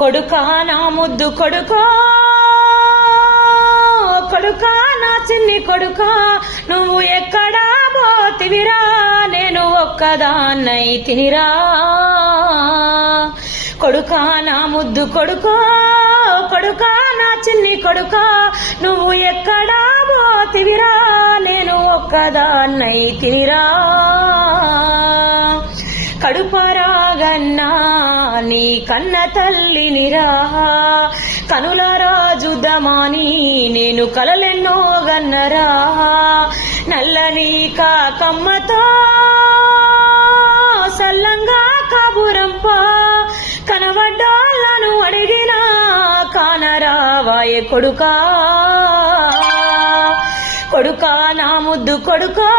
కొడుకా నా ముద్దు కొడుకా, కొడుకా నా చిన్ని కొడుకా, నువ్వు ఎక్కడా పోతివిరా, నేను ఒక్కదాన్నై తినిరా. కొడుకా నా ముద్దు కొడుకా, కొడుకా నా చిన్ని కొడుకా, నువ్వు ఎక్కడా పోతివిరా, నేను ఒక్కదాన్నై తినిరా. కడుపరాగన్నా నీ కన్న తల్లినిరా, కనుల రాజుదమాని నేను కలలెన్నో గన్నరా. నల్లని కాకమ్మతో సల్లంగా కాబురంపా, కనబడ్డాళ్ళను అడిగినా కానరావాయే కొడుకా. కొడుకా నా ముద్దు కొడుకా,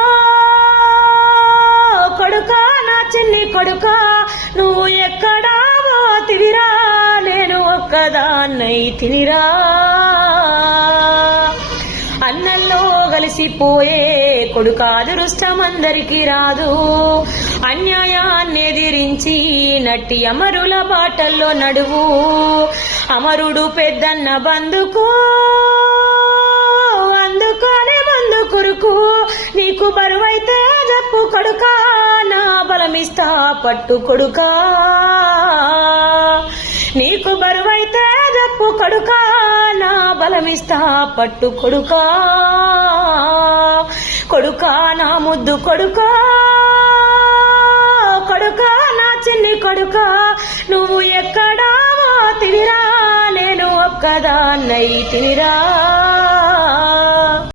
కొడుకా నా చిన్ని కొడుకా, నువ్వు ఎక్కడా పోతివిరా, నేను ఒక్కదాన్నై తినిరా. అన్నంలో కలిసిపోయే కొడుకా అదృష్టమందరికి రాదు, అన్యాయాన్ని ఎదిరించి నట్టి అమరుల బాటల్లో నడువు. అమరుడు పెద్దన్న బందుకు అందుకోనే బందు కురుకు, నీకు బరువైతే చెప్పు కొడుకా, నా బలమిస్తా పట్టు కొడుకా. నీకు బరువైతే చెప్పు కొడుకా, నా బలమిస్తా పట్టు కొడుకా. కొడుకా నా ముద్దు కొడుకా, కొడుకా నా చిన్ని కొడుకా, నువ్వు ఎక్కడా పోతివిరా, నేను ఒక్కదాన్నై తినిరా.